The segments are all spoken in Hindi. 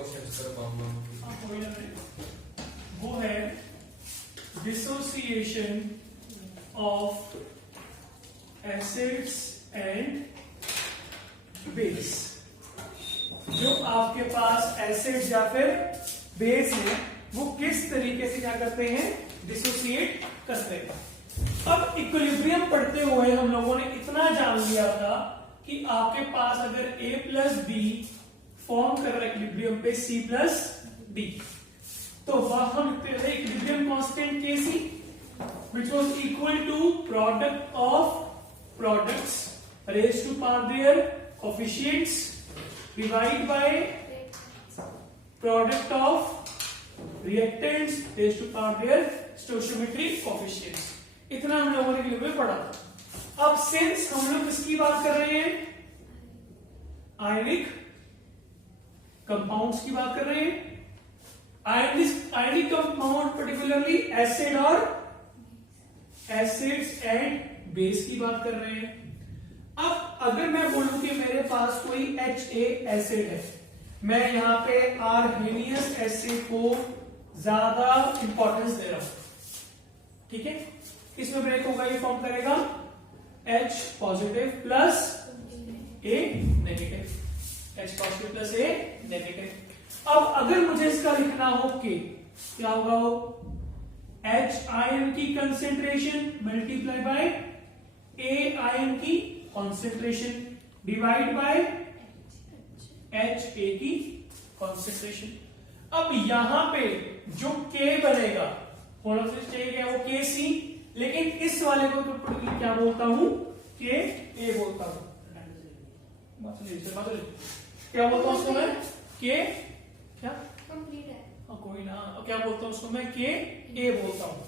क्वेश्चन कर पाऊंगा। वो है dissociation of acids and base. जो आपके पास एसिड या फिर बेस है वो किस तरीके से क्या करते हैं, डिसोसिएट करते हैं। अब इक्विलिब्रियम पढ़ते हुए हम लोगों ने इतना जान लिया था कि आपके पास अगर A प्लस बी फॉर्म कर रहा है इक्विलिब्रियम पे C प्लस डी, तो वह हम लिखते रहे equilibrium constant Kc which was equal to product of products raised to power their coefficients divided by product of reactants raised to power their stoichiometric coefficients। इतना हम लोगों ने इक्विलिब्रियम पढ़ा था। अब सिंस हम लोग किसकी बात कर रहे हैं, आयनिक कंपाउंड्स की बात कर रहे हैं। आयनिक कंपाउंड पर्टिकुलरली एसिड और एसिड्स एंड बेस की बात कर रहे हैं। अब अगर मैं बोलूं कि मेरे पास कोई HA एसिड है, मैं यहां पे आर्हेनियस एसिड को ज्यादा इंपॉर्टेंस दे रहा हूं, ठीक है। किसमें ब्रेक होगा, ये फॉर्म करेगा H positive plus A negative, H positive plus A negative. अब अगर मुझे इसका लिखना हो कि क्या होगा, वो H आयन की concentration multiply bye A ion की कंसेंट्रेशन डिवाइड बाय HA की कंसेंट्रेशन। अब यहां पे जो K बनेगा, थोड़ा सा चाहिए क्या, वो KC, लेकिन इस वाले को तो क्या बोलता हूं, KA बोलता हूं। क्या बोलता हूं उसको मैं, K क्या कंप्लीट है, कोई ना, क्या बोलता हूं उसको मैं, KA बोलता हूं।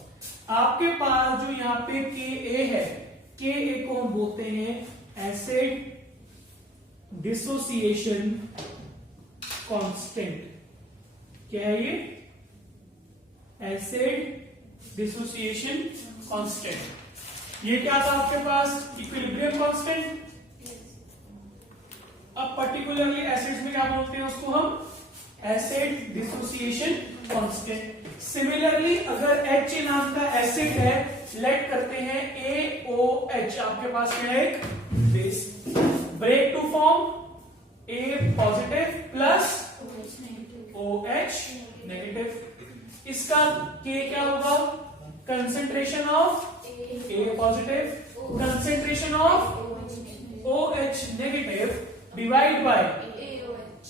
आपके पास जो यहाँ पे KA है, KA को हम बोलते हैं एसिड डिसोसिएशन कांस्टेंट। क्या है ये, एसिड डिसोसिएशन कांस्टेंट। ये क्या था आपके पास, इक्विलिब्रियम कांस्टेंट। अब पर्टिकुलरली एसिड्स में क्या बोलते हैं उसको हम, एसिड डिसोसिएशन कांस्टेंट। सिमिलरली अगर H नाम का एसिड है, लेट करते हैं AOH, आपके पास क्या है, एक base, break to form A positive plus OH negative. इसका K क्या होगा, concentration of A positive, concentration of OH negative divide by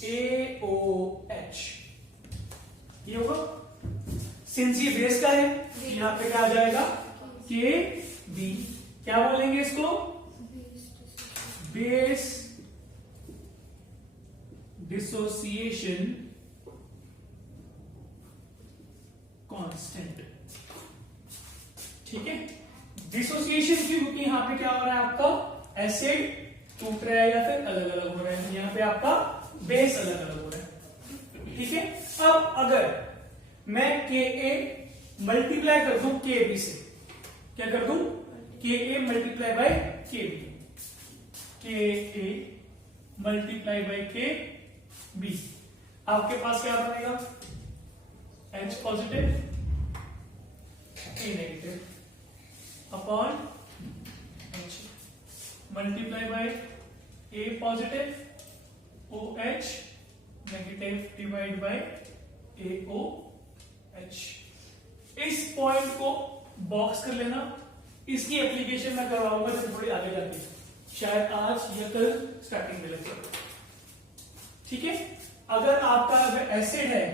AOH। ये होगा, सिंस ये बेस का है यहां पे क्या आ जाएगा, KB। क्या बोलेंगे इसको, बेस डिसोसिएशन कांस्टेंट, ठीक है। डिसोसिएशन की क्योंकि यहां पे क्या हो रहा है, आपका एसिड टूट रहा है या फिर अलग अलग हो रहा है, यहां पे आपका बेस अलग अलग हो रहा है, ठीक है। अब अगर मैं KA मल्टीप्लाई कर दूं KB से, क्या कर दूं, KA multiply by KB, KA multiply by KB, आपके पास क्या बनेगा, H positive A negative upon H multiply by A positive OH negative divide by AOH। इस पॉइंट को बॉक्स कर लेना, इसकी एप्लीकेशन मैं करवाऊंगा जब थोड़ी आगे जाके, शायद आज या कल स्टार्टिंग में लगे, ठीक है। अगर आपका अगर एसिड है,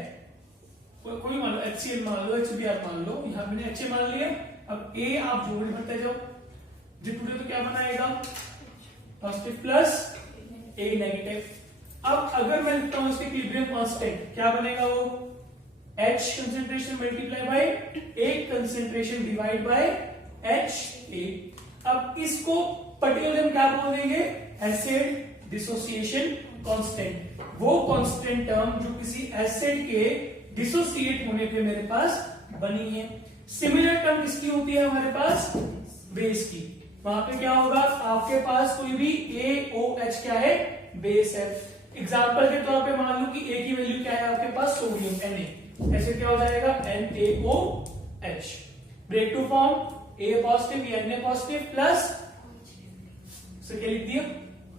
कोई मान लो HCl मान लो, HBr मान लो, यहां मैंने HA मान लिया। अब A आप जोड़ भरते जाओ, जितने तो क्या बनाएगा, पॉजिटिव प्लस A नेगेटिव। अब अगर मैं लिखता हूं इसके इक्विलिब्रियम कांस्टेंट, क्या बनेगा, वो H concentration multiply bye A concentration divide bye HA। अब इसको पर्टिकुलर हम क्या बोल देंगे, एसिड डिसोसिएशन कांस्टेंट। वो कांस्टेंट टर्म जो किसी एसिड के डिसोसिएट होने पे मेरे पास बनी है। सिमिलर टर्म किसकी होती है हमारे पास, बेस की। वहां पे क्या होगा, आपके पास कोई भी AOH क्या है, बेस है। एग्जाम्पल के तौर पे मान लो कि A की वैल्यू क्या है आपके सोडियम Na, ऐसे क्या हो जाएगा NaOH। Break to form A positive या Na पॉजिटिव प्लस से क्या लिख दिया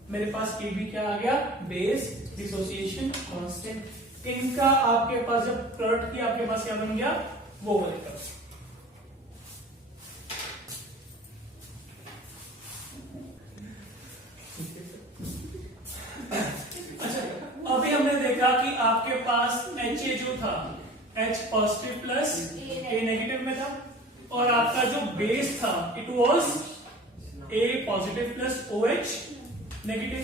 मेरे पास Kb क्या आ गया बेस डिसोसिएशन कांस्टेंट। इनका आपके पास जब प्रोडक्ट की आपके पास क्या बन गया वो बनेगा। अच्छा अभी हमने देखा कि आपके पास Ha जो था H positive plus A negative में था और आपका जो बेस था it was A positive plus OH negative.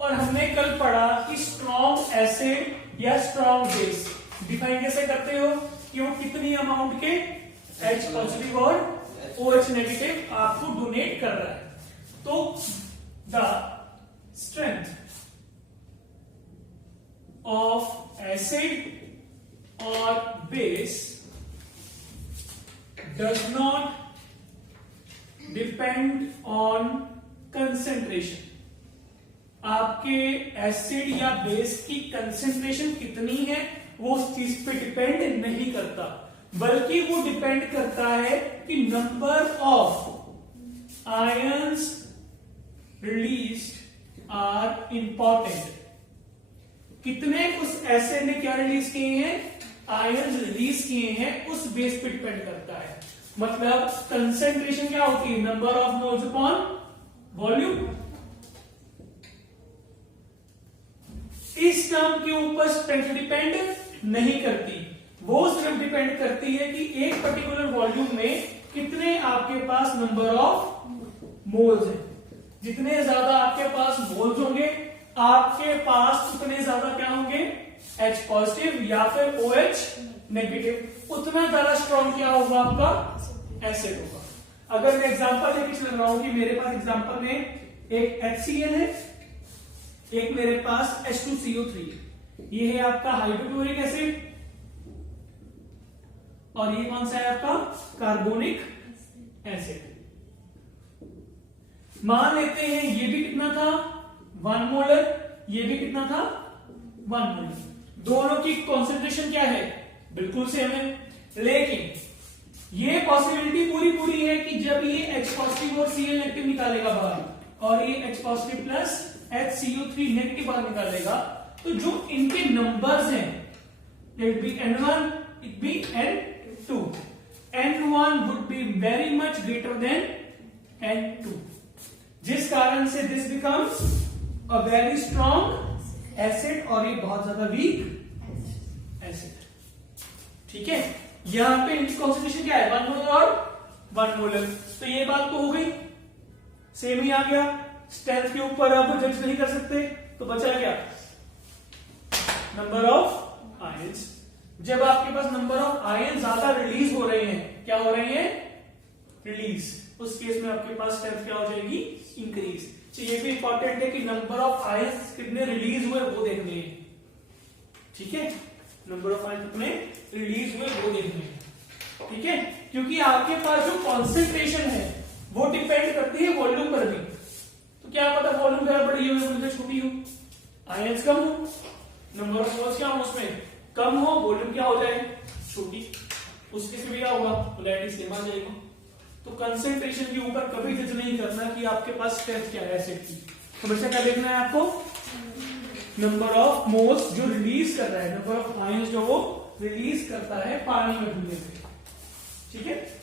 और हमने कल पढ़ा कि स्ट्रॉन्ग एसिड या स्ट्रॉन्ग बेस डिफाइन कैसे करते हो कि वो कितनी अमाउंट के H पॉजिटिव और OH नेगेटिव आपको डोनेट कर रहा है। तो the strength of acid or base does not depend on concentration। आपके एसिड या बेस की कंसेंट्रेशन कितनी है वो उस चीज पे डिपेंड नहीं करता, बल्कि वो डिपेंड करता है कि number of ions released are important. कितने उस एसिड ने क्या रिलीज किए हैं आयंस रिलीज किए हैं उस बेस पे डिपेंड करता है। मतलब कंसेंट्रेशन क्या होती है number of moles upon volume. इस टर्म के ऊपर स्ट्रेंथ डिपेंड नहीं करती, वो सिर्फ डिपेंड करती है कि एक पर्टिकुलर वॉल्यूम में कितने आपके पास नंबर ऑफ मोल्स हैं। जितने ज्यादा आपके पास मोल्स होंगे आपके पास उतने ज्यादा क्या होंगे H पॉजिटिव या फिर OH नेगेटिव, उतना ज्यादा स्ट्रॉन्ग क्या होगा आपका एसिड होगा। अगर मैं एग्जांपल लेके चल रहा हूं कि मेरे पास एग्जांपल में एक HCl है, एक मेरे पास H2CO3 है, ये है आपका हाइड्रोक्लोरिक एसिड और ये कौन सा है आपका कार्बोनिक एसिड। मान लेते हैं ये भी कितना था 1 मोलर, ये भी कितना था 1 मोलर। दोनों की कॉन्सेंट्रेशन क्या है बिल्कुल सेम है, लेकिन ये पॉसिबिलिटी पूरी है कि जब ये H पॉजिटिव और Cl नेगेटिव निकालेगा बाहर और ये H positive plus HCO3 negative बाहर निकालेगा, तो जो इनके नंबर्स हैं it be N1 it be N2, N1 would be very much greater than N2, जिस कारण से this becomes a very strong acid और ये बहुत ज्यादा वीक एसिड। ठीक है, यहां पे इनकी कॉन्सेंट्रेशन क्या है 1 मोलर और 1 मोलर, तो ये बात तो हो गई, सेम ही आ गया। स्ट्रेंथ के ऊपर आप जज नहीं कर सकते, तो बचा क्या नंबर ऑफ आयंस। जब आपके पास नंबर ऑफ आयन ज्यादा रिलीज हो रहे हैं, क्या हो रहे हैं रिलीज, उस केस में आपके पास स्ट्रेंथ क्या हो जाएगी इंक्रीज। तो ये भी इंपॉर्टेंट है कि नंबर ऑफ आयंस कितने रिलीज हुए वो देखने हैं। ठीक है, नंबर ऑफ आयंस कितने रिलीज हुए वो देखने हैं। ठीक है, क्योंकि आपके पास जो कॉन्सेंट्रेशन है वो डिपेंड करती है वॉल्यूम पर भी। तो क्या पता वॉल्यूम ज्यादा बड़ी हो या छोटी हो, आयंस कम हो, नंबर ऑफ मोल्स क्या हो उसमें कम हो, वॉल्यूम क्या हो जाए छोटी, उसके से भी क्या होगा पोलैरिटी सेम आ जाएगा। तो कंसेंट्रेशन के ऊपर कभी जज नहीं करना कि आपके पास स्ट्रेंथ क्या है एसिड की। हमेशा क्या देखना है आपको नंबर ऑफ मोल्स जो रिलीज कर रहा है, नंबर ऑफ आयंस जो वो रिलीज करता है पानी में घुलने से। ठीक है,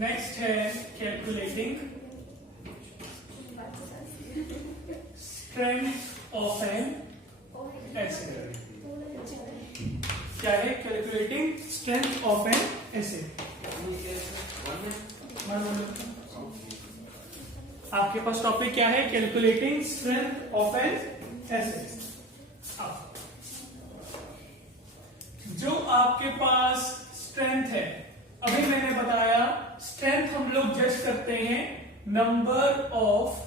नेक्स्ट है calculating strength of N acid. क्या है calculating strength of N acid. आपके पास टॉपिक क्या है calculating strength of N acid. जो आपके पास स्ट्रेंथ है, अभी मैंने बताया स्ट्रेंथ हम लोग जज करते हैं number of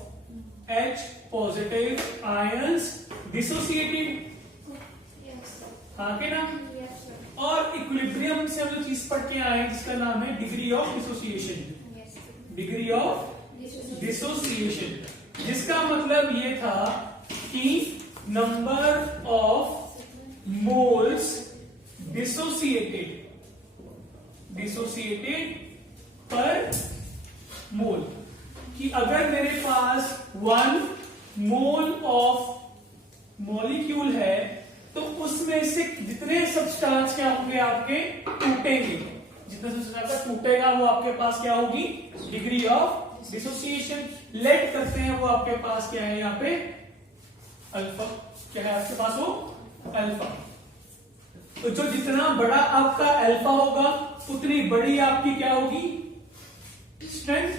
H positive ions dissociated, हाँ के ना, और इक्विलिब्रियम से हम जो चीज पढ़ के आए जिसका नाम है degree of dissociation, degree of dissociation, जिसका मतलब ये था कि नंबर ऑफ मोल्स डिसोसिएटेड पर मोल, कि अगर मेरे पास 1 मोल ऑफ मॉलिक्यूल है तो उसमें से जितने सब्सटेंस क्या होंगे आपके टूटेंगे, जितना सब्सटेंस टूटेगा वो आपके पास क्या होगी, डिग्री ऑफ डिसोसिएशन। लेट करते हैं वो आपके पास क्या है, यहाँ पे अल्फा, क्या है आपके पास वो अल्फा। तो जो जितना बड़ा आपका अल्फा होगा उतनी बड़ी आपकी क्या होगी, स्ट्रेंथ।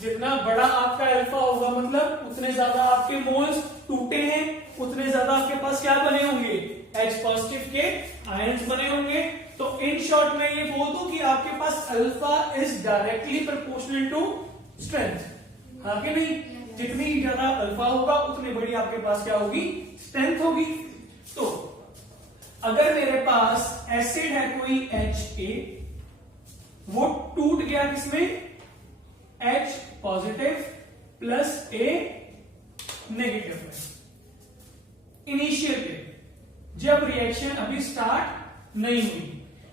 जितना बड़ा आपका अल्फा होगा मतलब उतने ज्यादा आपके मोल्स टूटे हैं, उतने ज्यादा आपके पास क्या बने होंगे, H पॉजिटिव के आयंस बने होंगे। तो इन शॉर्ट में ये बोल दो कि आपके पास alpha is directly proportional to strength, हाँ कि नहीं। जितनी ज्यादा अल्फा होगा उतनी बड़ी आपके पास क्या होगी, स्ट्रेंथ होगी। तो अगर मेरे पास एसिड है कोई HA, वो टूट गया किसमें, H positive plus A negative में, इनिशियल पे, जब रिएक्शन अभी स्टार्ट नहीं हुई।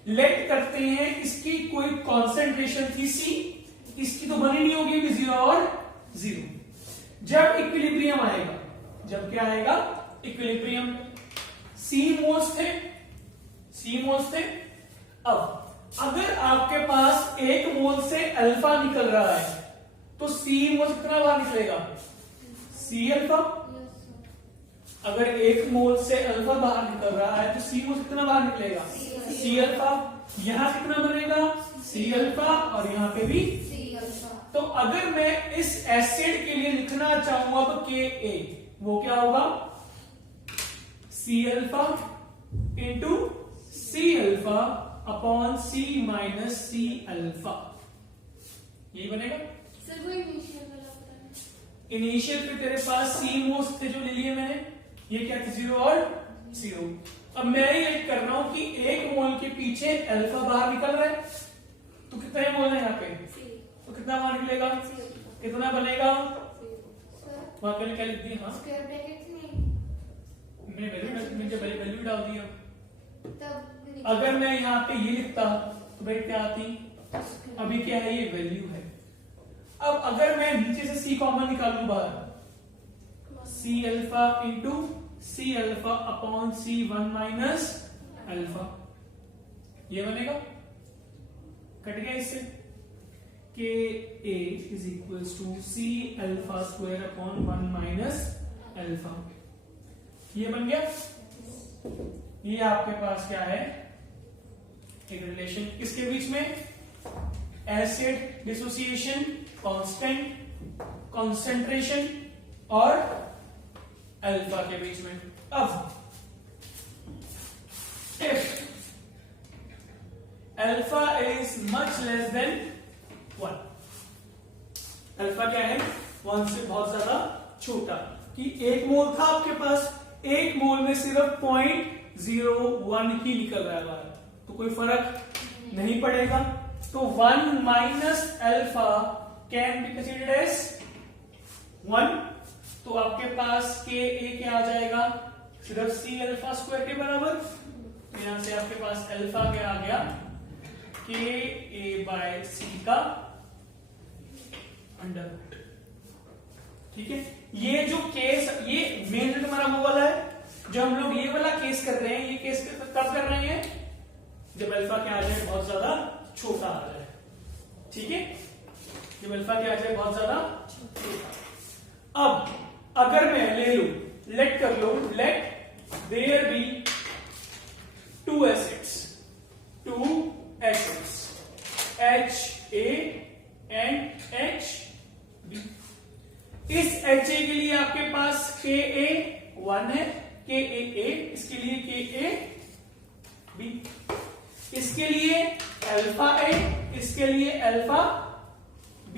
लेट करते हैं इसकी कोई कॉन्सेंट्रेशन थी C, इसकी तो बनी नहीं होगी 0 और 0। जब इक्विलिब्रियम आएगा, जब क्या आएगा, इक्विलिब्रियम, C मोल्स थे। अब अगर आपके पास 1 मोल से अल्फा निकल रहा है तो C मोल कितना बाहर निकलेगा, C अल्फा। अगर 1 मोल से अल्फा बाहर निकल रहा है तो C मोल कितना बाहर निकलेगा, C अल्फा। यहां कितना बनेगा, C अल्फा, और यहां पे भी C अल्फा। तो अगर मैं इस एसिड के लिए लिखना चाहूंगा अब Ka, वो क्या होगा, C alpha into C alpha upon C minus C alpha, यही बनेगा। सर वो इनिशियल वाला होता है, इनिशियल पे तेरे पास C मोल्स थे जो ले लिए मैंने, ये क्या थे, 0 और 0। अब मैं ये कर रहा हूं कि 1 मोल के पीछे अल्फा बाहर निकल रहा है, तो कितने मोल है यहाँ पे, तो कितना बाहर निकलेगा, कितना बनेगा, वहां पे क्या लिख दिया, हाँ स्क्वायर ब्रैकेट में मैंने वैल्यू डाल दिया। तब अगर मैं यहाँ पे ये लिखता तो भाई क्या आती, अभी क्या है, ये वैल्यू है। अब अगर मैं नीचे से C कॉमन निकालूं बाहर, C alpha into C alpha upon C1 minus alpha, ये बनेगा, कट गया इससे, Ka is equals to C alpha square upon 1 minus alpha, ये बन गया। ये आपके पास क्या है, एक रिलेशन किसके बीच में, एसिड डिसोसिएशन कांस्टेंट कंसंट्रेशन और अल्फा के बीच में। अब if alpha is much less than 1, alpha क्या है, 1 से बहुत ज्यादा छोटा, कि 1 मोल था आपके पास, 1 मोल में सिर्फ 0.01 ही निकल रहा है बाहर, तो कोई फर्क नहीं पड़ेगा। तो 1 minus alpha can be considered as 1, तो आपके पास Ka क्या आ जाएगा, सिर्फ C अल्फा स्क्वायर के बराबर। तो यहां से आपके पास अल्फा क्या आ गया, Ka/C का अंडर, ठीक है। ये जो केस, ये मेन जो तुम्हारा वो वाला है, जो हम लोग ये वाला केस कर रहे हैं, ये केस कब कर रहे हैं, जब अल्फा क्या आ जाए बहुत ज्यादा छोटा आ जाए, ठीक है, जब अल्फा क्या आ जाए बहुत ज्यादा छोटा। अब अगर मैं ले लू, लेट कर लो, let there be 2 acids, HA and HB। इस HA के लिए आपके पास Ka 1 है, Kaa, इसके लिए Ka B, इसके लिए अल्फा A, इसके लिए अल्फा B।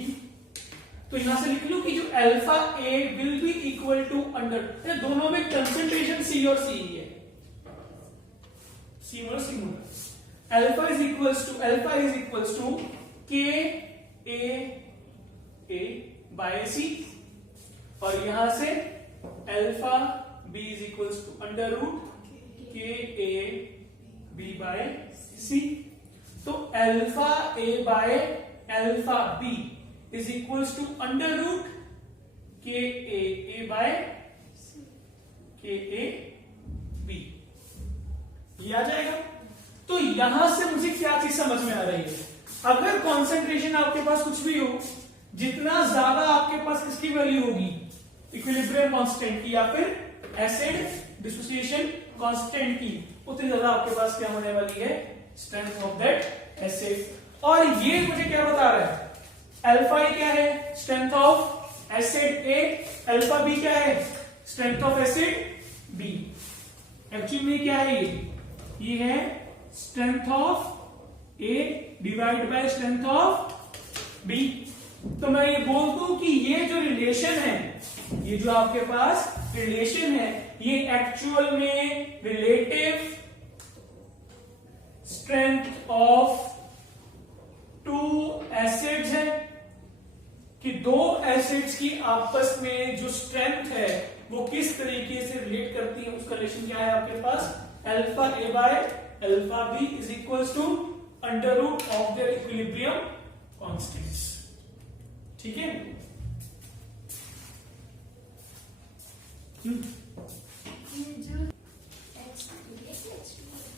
तो यहां से लिख लू कि जो alpha A will be equal to under, दोनों में कंसंट्रेशन C और C है, सी मोटर alpha is equals to K A by C, और यहां से alpha B is equals to under root K A B by C. तो alpha A by alpha B is equals to under root K A bye के ए बी, ये आ जाएगा। तो यहां से मुझे क्या चीज समझ में आ रही है, अगर कॉन्सेंट्रेशन आपके पास कुछ भी हो, जितना ज्यादा आपके पास किसकी वैल्यू होगी, इक्विलिब्रियम कांस्टेंट की या फिर एसिड डिसोसिएशन कांस्टेंट की, उतनी ज्यादा आपके पास क्या होने वाली है, स्ट्रेंथ ऑफ दैट एसिड। और ये मुझे क्या बता रहा है, अल्फा ए क्या है, strength of acid A, alpha B क्या है, strength of acid B. Actually में क्या है, ये है strength of A divide by strength of B. तो मैं ये बोल दूं कि ये जो रिलेशन है, ये जो आपके पास रिलेशन है, ये एक्चुअल में relative strength of two acids है, कि दो एसिड्स की आपस में जो स्ट्रेंथ है वो किस तरीके से रिलेट करती है, उसका रिलेशन क्या है आपके पास, alpha A by alpha B is equals to under root of their equilibrium constants. ठीक है,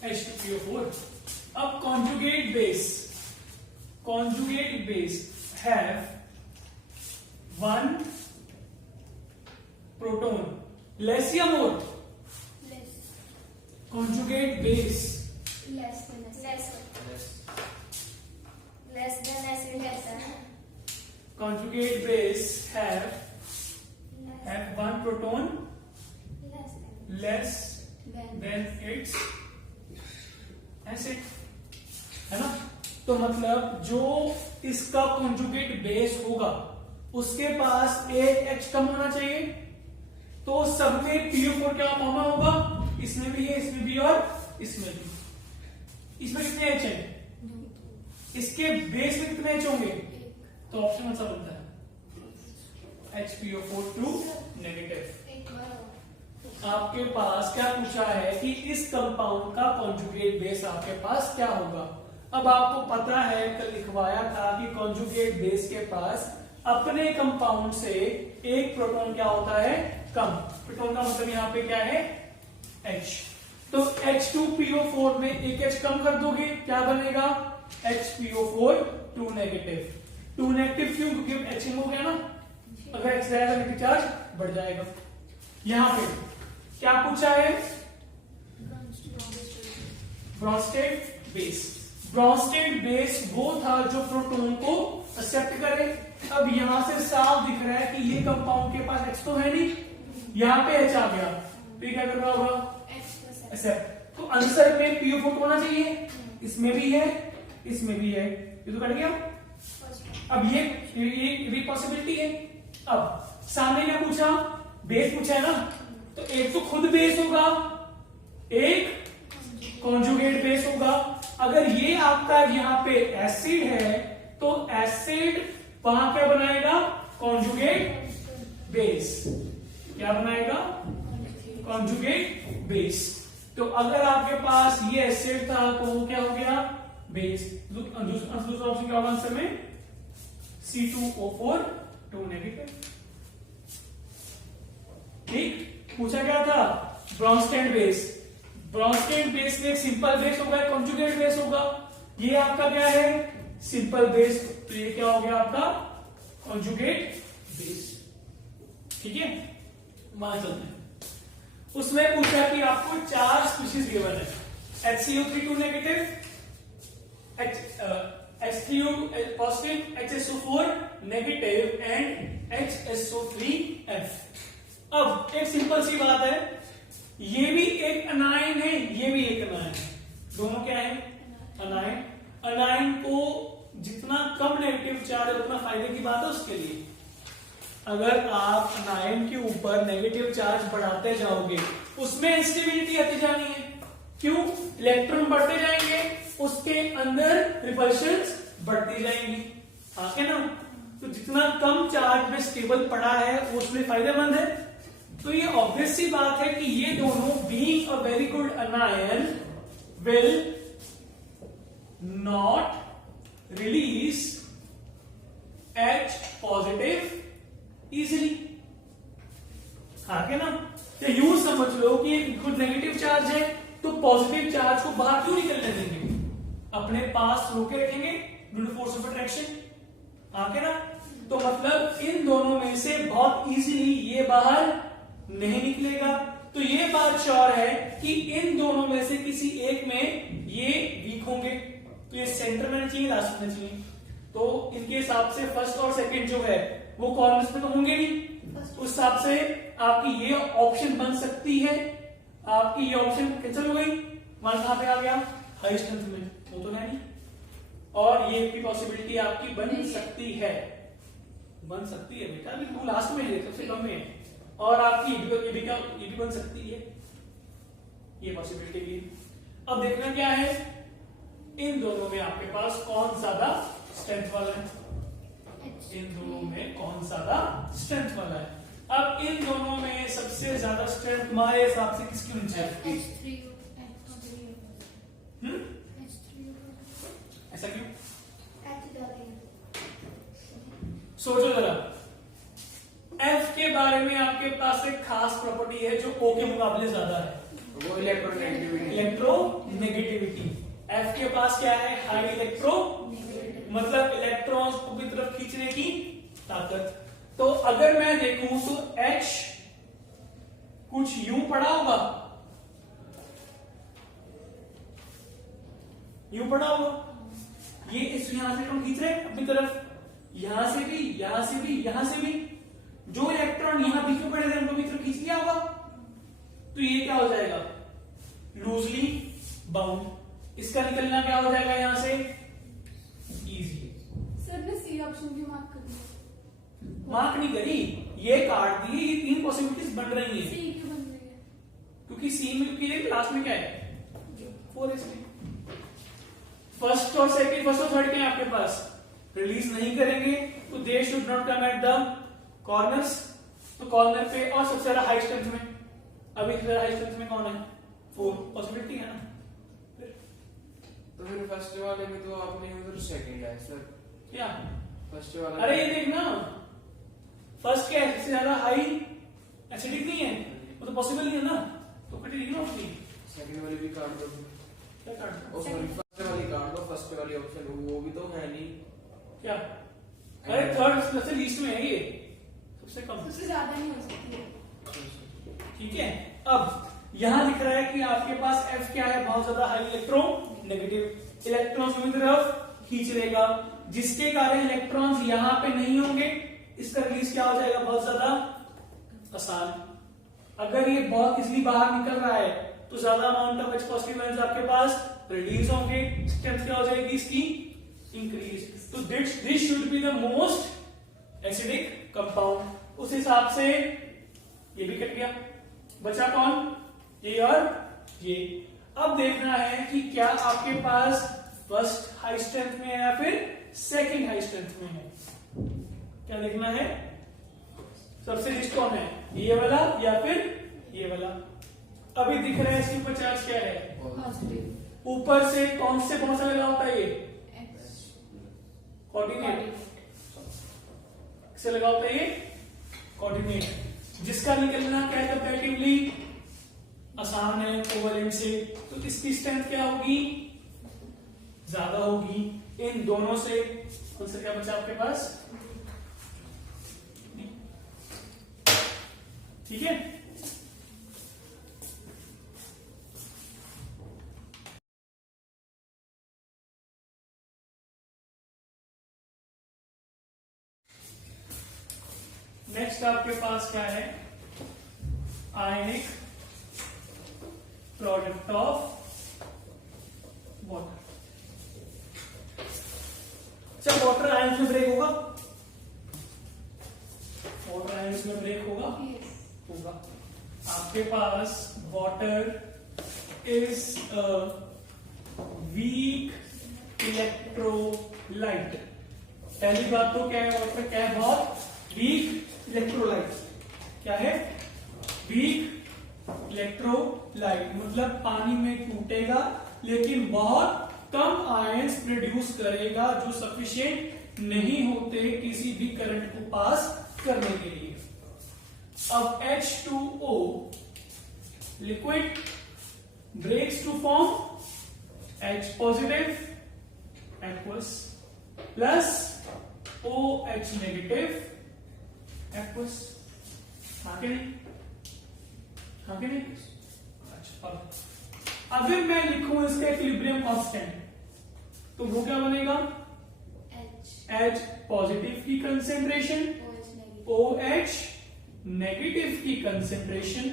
H2PO4। अब conjugate base have one proton, less या more, conjugate base less than conjugate base have one proton less than its acid, है ना। तो मतलब जो इसका कॉन्जुगेट बेस होगा उसके पास एक H कम होना चाहिए, तो सब में PO4 क्या कॉमन होगा, इसमें भी है, इसमें भी और इसमें भी। इसमें कितने H है, इसके बेस में कितने H होंगे, तो ऑप्शन कौन सा बनता है, HPO4 2 नेगेटिव। आपके पास क्या पूछा है कि इस कंपाउंड का कॉन्जुगेट बेस आपके पास क्या होगा। अब आपको पता है, कल लिखवाया था कि कॉन्जुगेट बेस के पास अपने कंपाउंड से एक प्रोटॉन क्या होता है, कम। प्रोटॉन का मतलब यहाँ पे क्या है, H। तो H2PO4 में एक H कम कर दोगे, क्या बनेगा, HPO4 2 नेगेटिव। 2 नेगेटिव क्यों, क्योंकि H हो गया ना, अगर H रहेगा नेगेटिव चार्ज बढ़ जाएगा। यहां पे क्या पूछा है, ब्रॉन्स्टेड बेस। ब्रॉन्स्टेड बेस वो था जो प्रोटॉन को एक्सेप्ट करे। अब यहां से साफ दिख रहा है कि ये कंपाउंड के पास H तो है नहीं, यहां पे H आ गया, तो ये क्या कर रहा होगा, एक्सेप्ट। तो आंसर में PO4 होना चाहिए, इसमें भी है, इसमें भी है, ये तो कट गया। अब ये पॉसिबिलिटी है। अब सामने क्या पूछा, बेस पूछा है ना, तो एक तो खुद बेस होगा, एक कॉन्जुगेट बेस होगा। अगर ये आपका यहाँ पे एसिड है तो एसिड वहां क्या बनाएगा, कॉन्जुगेट बेस। क्या बनाएगा, कॉन्जुगेट बेस। तो अगर आपके पास ये एसिड था तो वो क्या हो गया, बेस। दूसरा ऑप्शन क्या होगा आंसर में, C2O4 2 नेगेटिव। ठीक, पूछा क्या था, ब्रॉन्स्टेड बेस। ब्रॉन्स्टेड बेस में एक सिंपल बेस होगा, एक कॉन्जुगेट बेस होगा। ये आपका क्या है, सिंपल बेस, तो ये क्या हो गया आपका कॉन्जुगेट बेस। ठीक है, वहां चलते हैं। उसमें पूछा कि आपको 4 स्पीशीज गिवन है, HCO3 2 negative, H3O positive, HSO4 negative and HSO3F। अब एक सिंपल सी बात है, ये भी एक अनायन है, ये भी एक अनायन है, दोनों क्या है, अनायन। अनायन को जितना कम नेगेटिव चार्ज है उतना फायदे की बात है उसके लिए। अगर आप अनायन के ऊपर नेगेटिव चार्ज बढ़ाते जाओगे उसमें इंस्टेबिलिटी आती जानी है। क्यों, इलेक्ट्रॉन बढ़ते जाएंगे, उसके अंदर रिपल्शंस बढ़ती जाएंगी, है ना। तो जितना कम चार्ज में स्टेबल पड़ा है वो उसमें फायदेमंद है। तो ये ऑब्वियस सी बात है कि ये दोनों being a very good अनायन will not release H positive easily, है ना। तो यूं समझ लो कि एक गुड नेगेटिव चार्ज है तो पॉजिटिव चार्ज को बाहर क्यों निकलने देंगे, अपने पास रोके रखेंगे due to force of attraction, है ना। तो मतलब इन दोनों में से बहुत इजीली ये बाहर नहीं निकलेगा। तो ये बात श्योर है कि इन दोनों में से किसी एक में ये वीक होंगे, तो ये सेंटर में चाहिए, लास्ट में चाहिए। तो इनके हिसाब से फर्स्ट और सेकंड जो है वो कॉर्नर्स में तो होंगे नहीं, उस हिसाब से आपकी ये ऑप्शन बन सकती है, आपकी ये ऑप्शन कैंसिल हो गई। मान कहां पे आ गया, हाई स्ट्रेंथ में, वो तो है नहीं। और ये की पॉसिबिलिटी आपकी बन सकती है, बन सकती है बेटा, अभी वो लास्ट में है, सबसे कम में है। और आपकी ये भी बन सकती है, ये पॉसिबिलिटी भी। अब देखना क्या है, इन दोनों में आपके पास कौन ज्यादा स्ट्रेंथ वाला है, इन दोनों में कौन ज्यादा स्ट्रेंथ वाला है। अब इन दोनों में सबसे ज्यादा स्ट्रेंथ हमारे हिसाब से किसकी होनी चाहिए, ऐसा क्यों, सोचो जरा। F के बारे में आपके पास एक खास प्रॉपर्टी है जो O के मुकाबले ज्यादा है, वो इलेक्ट्रोनेगेटिविटी। इलेक्ट्रोनेगेटिविटी। F के पास क्या है, हाई इलेक्ट्रो, मतलब इलेक्ट्रॉन्स को की तरफ खींचने की ताकत। तो अगर मैं देखूं तो H कुछ यूं पड़ा होगा, यूं पड़ा होगा, ये इस यहां से हम खींच रहे हैं अपनी तरफ, यहां से भी, यहां से भी, यहां से भी। जो इलेक्ट्रॉन यहां बीच में पड़े थे उनको भी तरफ खींच लिया होगा, तो ये क्या हो जाएगा, लूजली बाउंड। इसका निकलना क्या हो जाएगा यहां से, इजी। सर ने सी ऑप्शन भी मार्क कर दिया, मार्क नहीं करी, ये काट दी, ये तीन पॉसिबिलिटीज बन रही हैं। सी क्यों बन रही है, क्योंकि सी में, क्योंकि लास्ट में क्या है, 4s3। फर्स्ट और सेकंड, फर्स्ट और थर्ड के आपके पास रिलीज नहीं करेंगे, तो they should not come at the corners. तो कॉर्नर पे और सबसे ज्यादा हाई स्ट्रेंथ में, अभी सबसे हाई स्ट्रेंथ में कौन है, 4 पॉसिबिलिटी है ना। तो फिर फर्स्ट वाले में तो आपने उधर सेकंड है सर, क्या फर्स्ट वाला, अरे ये देखना, फर्स्ट क्या है, सबसे ज्यादा हाई एसिडिक नहीं है, वो तो पॉसिबल नहीं है ना, तो कटी लिखना उसकी। सेकंड वाली भी काट दो, क्या काट, ओ सॉरी फर्स्ट वाली काट दो, फर्स्ट वाली ऑप्शन वो भी तो है नहीं क्या, अरे थर्ड सबसे लीस्ट में है, ये सबसे कम, सबसे ज्यादा नहीं हो सकती है। ठीक है। अब यहां दिख रहा है कि आपके पास F क्या है, बहुत ज्यादा हाई इलेक्ट्रॉन नेगेटिव, इलेक्ट्रॉन्स की तरफ खींच लेगा, जिसके कारण इलेक्ट्रॉन्स यहां पे नहीं होंगे, इसका रिलीज क्या हो जाएगा, बहुत ज्यादा आसान। अगर ये बहुत इजीली बाहर निकल रहा है तो ज्यादा amount of H positive ions आपके पास रिलीज होंगे, स्ट्रेंथ क्या हो जाएगी इसकी, इंक्रीज। तो this should be the most acidic compound. उस हिसाब से ये भी कट गया, बचा कौन, ये और ये। अब देखना है कि क्या आपके पास फर्स्ट हाई स्ट्रेंथ में है या फिर सेकंड हाई स्ट्रेंथ में है, क्या देखना है, सबसे लिस्ट कौन है, ये वाला या फिर ये वाला। अभी दिख रहा है इसके ऊपर चार्ज क्या है, पॉजिटिव, ऊपर से कौन सा लगा होता है, ये कोऑर्डिनेट से लगा होता है, ये कोऑर्डिनेट, जिसका निकलना क्या है कंपैरेटिवली आसान है कोवेलेंट से। तो इसकी स्ट्रेंथ क्या होगी, ज्यादा होगी। इन दोनों से कौन सा क्या बचा आपके पास, ठीक है। नेक्स्ट आपके पास क्या है, आयनिक प्रोडक्ट ऑफ वाटर। अच्छा, वाटर आयंस में ब्रेक होगा, वाटर आयंस में ब्रेक होगा, होगा। आपके पास वाटर इज वीक इलेक्ट्रोलाइट। पहली बात तो क्या है, वाटर क्या है, बहुत वीक इलेक्ट्रोलाइट। क्या है, वीक इलेक्ट्रोलाइट, मतलब पानी में टूटेगा लेकिन बहुत कम आयंस प्रोड्यूस करेगा जो सफिशिएंट नहीं होते किसी भी करंट को पास करने के लिए। अब H2O liquid breaks to form H positive aqueous plus OH negative aqueous. हाँ के नहीं, हाँ के नहीं? अच्छा, अगर मैं लिखूं इसका इक्विलिब्रियम कांस्टेंट तो वो क्या बनेगा, H पॉजिटिव की कंसेंट्रेशन OH नेगेटिव की कंसेंट्रेशन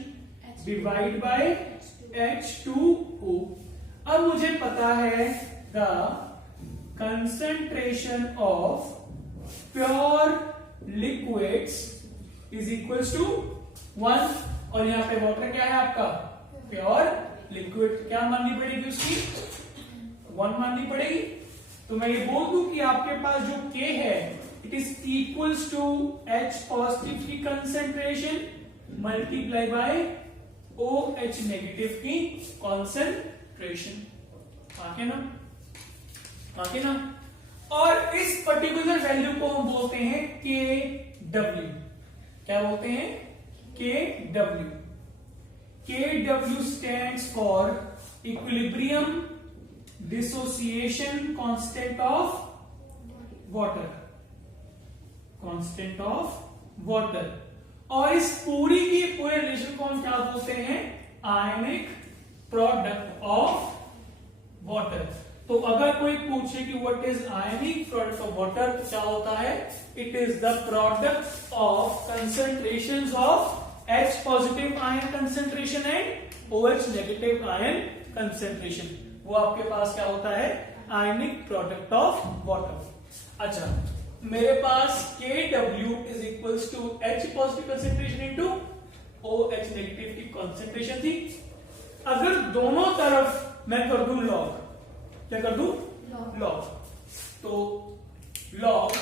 डिवाइड बाय H2O। अब मुझे पता है the concentration of pure liquids is equals to 1, और यहां पे वाटर क्या है आपका, प्योर लिक्विड। क्या माननी पड़ेगी उसकी, 1 माननी पड़ेगी। तो मैं ये बोल दूं कि आपके पास जो K है it is equals to H positive की concentration multiply by OH negative की कंसेंट्रेशन। आगे ना, आगे ना। और इस पर्टिकुलर वैल्यू को हम बोलते हैं KW। क्या बोलते हैं, KW। KW stands for equilibrium dissociation constant of water, constant of water। और इस पूरी की पूरे रिलेशन को हम क्या बोलते हैं, आयनिक प्रोडक्ट ऑफ वाटर। तो अगर कोई पूछे कि what is ionic product of water, तो क्या होता है, it is the product of concentrations of H positive ion concentration and OH negative ion concentration. वो आपके पास क्या होता है, आयनिक प्रोडक्ट ऑफ वाटर। अच्छा, मेरे पास KW is equals to H positive concentration into OH negative की कंसेंट्रेशन थी। अगर दोनों तरफ मैं कर दूं लॉग, क्या कर दूं, लॉग, तो log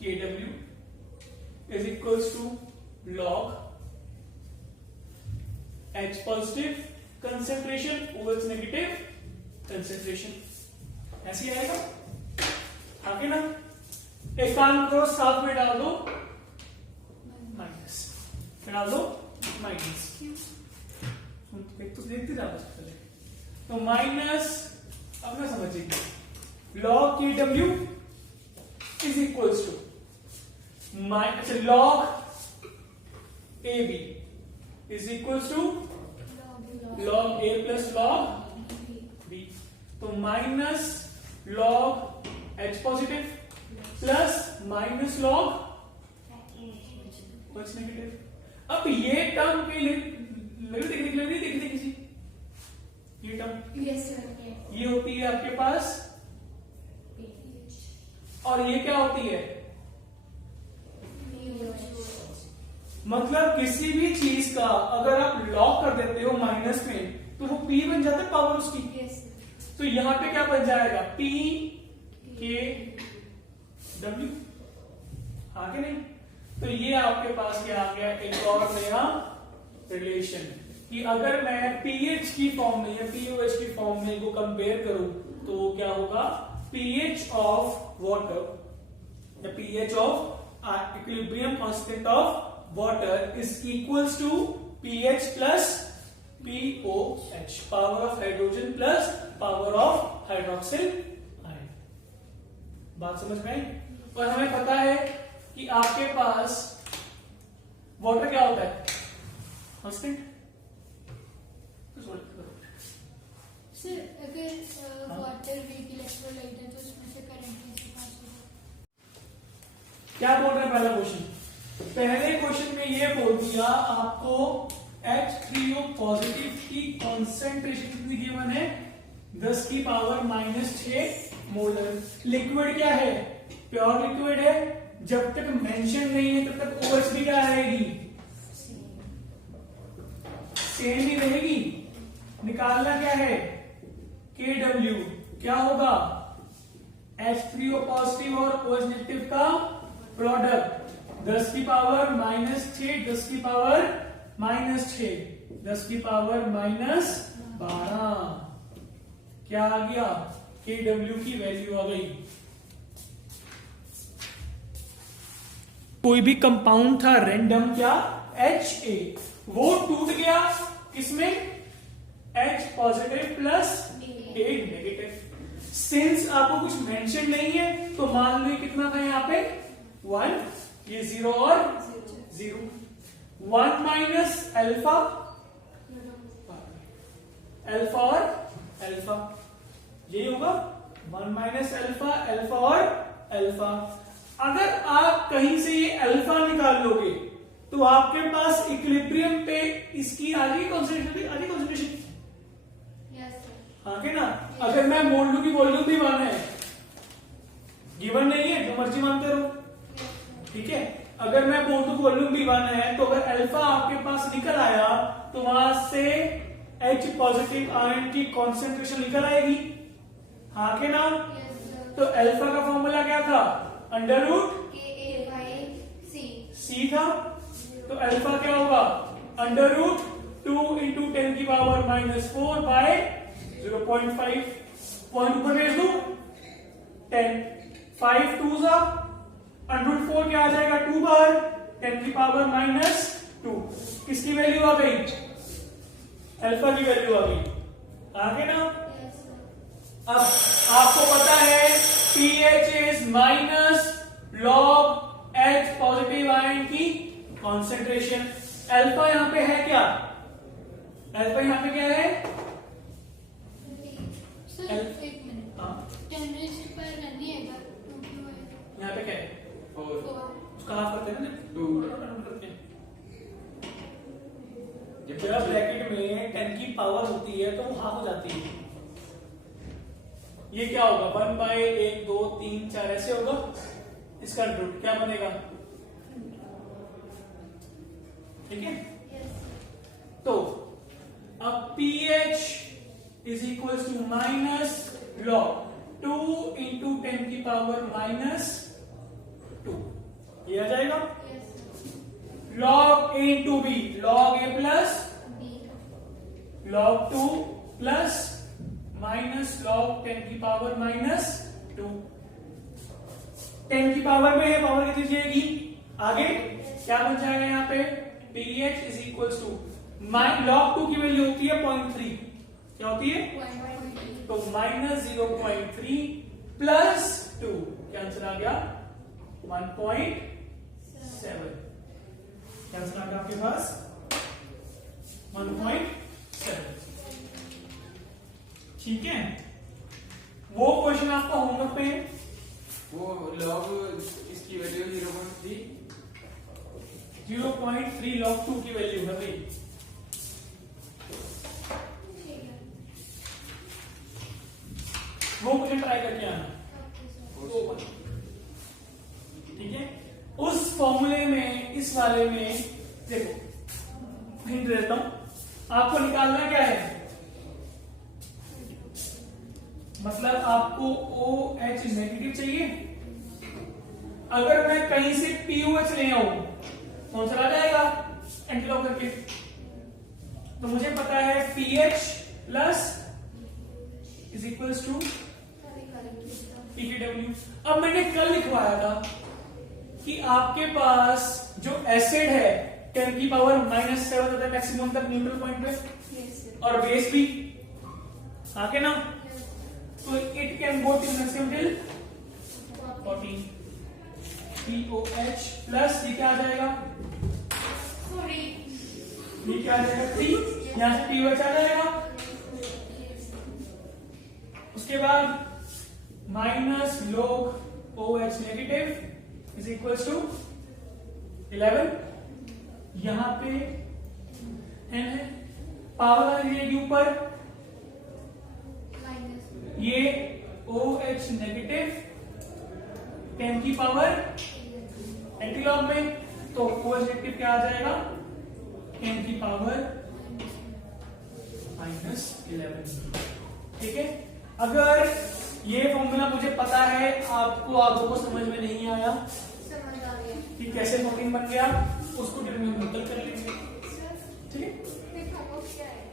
KW is equals to log H positive concentration OH negative concentration. ऐसे ही आएगा, आगे ना। एक काम करो, साथ में डाल दो माइनस, डाल दो माइनस, तो देखते जाओ पहले। तो माइनस, अब ना समझिए, log KW is equals to minus log AB is equals to log A plus log B। तो minus log H positive plus minus log OH negative. अब ये टर्म के लिए देखिए किसी, ये टर्म ये होती है आपके पास, और ये क्या होती है, मतलब किसी भी चीज का अगर आप लॉग कर देते हो माइनस में तो वो P बन जाता है पावर उसकी। तो यहां पे क्या बन जाएगा, P K W। आगे नहीं, तो ये आपके पास क्या आ गया, एक और नया रिलेशन कि अगर मैं pH की फॉर्म में या POH की फॉर्म में इनको कंपेयर करूं तो क्या होगा, pH ऑफ वाटर या pH of equilibrium constant of water is equals to pH plus POH, power of hydrogen plus power of hydroxyl ion। बात समझ में आई? और हमें पता है कि आपके पास वाटर क्या होता है, कांस्टेंट। सर अगर वाटर वीक इलेक्ट्रोलाइट है तो उसमें से करंट कैसे पास होगा? क्या बोल रहे हैं पहला क्वेश्चन, पहले क्वेश्चन में ये बोल दिया आपको H3O पॉजिटिव की कॉन्सेंट्रेशन कितनी गिवन है, 10 की पावर -6 मोलर। लिक्विड क्या है, प्योर लिक्विड है, जब तक मेंशन नहीं है तब तक OH भी क्या रहेगी, सेम ही रहेगी। निकालना क्या है, KW क्या होगा, H3O पॉजिटिव और OH नेगेटिव का प्रोडक्ट 10 की पावर -6, 10 की पावर -6, 10 की पावर -12। क्या आ गया, KW की वैल्यू आ गई। कोई भी कंपाउंड था रैंडम क्या, Ha, वो टूट गया किसमें, H positive plus A negative. Since आपको कुछ मेंशन नहीं है तो मान लो कितना था यहाँ पे 1, ये 0 और 0, 1 माइनस अल्फा, अल्फा और अल्फा, यही होगा 1 माइनस अल्फा, अल्फा और अल्फा। अगर आप कहीं से ये अल्फा निकाल लोगे तो आपके पास इक्विलिब्रियम पे इसकी आ जाएगी कॉन्सेंट्रेशन, हाँ के ना। अगर मैं मोल लू की वॉल्यूम भी 1 है, गिवन नहीं है, जो मर्जी मानते रहो, ठीक है। अगर मैं बोल दूं वॉल्यूम भी 1 है तो अगर अल्फा आपके पास निकल आया तो वहां से H पॉजिटिव आयन की कॉन्सेंट्रेशन निकल आएगी, हाँ के ना। तो अल्फा का फॉर्मूला क्या था, अंडर रूट C था, तो अल्फा क्या होगा, अंडर रूट 2 इंटू 10 की पावर -4 बाय 0.5, पॉइंट ऊपर भेज दू 10, 5 2 सा √4 क्या आ जाएगा 2 बार 10 की पावर -2। किसकी वैल्यू आ गई, अल्फा की वैल्यू आ गई, आगे ना। अब आपको पता है pH is minus log H positive ion की कॉन्सेंट्रेशन। अल्फा यहां पे है क्या, अल्फा यहां पे क्या है, एक मिनट, 10 पर नहीं है, यहाँ पे क्या है, 4, उसका हाफ करते हैं ना 2, जब ब्रैकेट में 10 की पावर होती है तो वो हाफ हो जाती है। ये क्या होगा, 1 बाय 1 2 3 4 ऐसे होगा, इसका रूट क्या बनेगा, ठीक है। तो अब pH is equal to minus log 2 into 10 की पावर -2, ये आ जाएगा। log A into B, log A plus log 2 plus minus log 10 की पावर -2, 10 की पावर में है, पावर कितनी जाएगी, आगे क्या बन जाएगा यहाँ पे, pH is equal to log 2 की वैल्यू होती है 0.3, क्या होती है, तो -0.3 प्लस 2, क्या आंसर आ गया 1.7, क्या आंसर आ गया आपके पास 1.7, ठीक है। वो क्वेश्चन आपका होमवर्क पे है, वो log इसकी वैल्यू 0.3 log 2 की वैल्यू है भाई। वो मुझे ट्राई करके आना, ठीक है। उस फॉर्मूले में, इस वाले में देखो हिंट देता हूं, आपको निकालना क्या है, मतलब आपको OH नेगेटिव चाहिए। अगर मैं कहीं से POH ले आऊं कौन सा आ जाएगा, एंटीलॉग करके, तो मुझे पता है pH plus is equals to PKW। अब मैंने कल लिखवाया था कि आपके पास जो एसिड है 10 की पावर -7 होता है मैक्सिमम तक न्यूट्रल पॉइंट पे, और बेस भी आके ना, तो it can go till maximum till 14। POH plus ये क्या आ जाएगा, ये क्या आ जाएगा 3, यहां से POH आ जाएगा, उसके बाद माइनस log OH नेगेटिव इज इक्वल टू 11, यहां पे n है, पावर आ जाएगी ऊपर, ये OH नेगेटिव 10 की पावर एंटीलॉग में, तो OH नेगेटिव क्या आ जाएगा 10 की पावर -11, ठीक है। अगर ये फॉर्मूला मुझे पता है, आपको आगे को समझ में नहीं आया समझ आ गया कि कैसे 14 बन गया, उसको डिनोमिनेटर कर लेंगे, ठीक है। देखो वो क्या है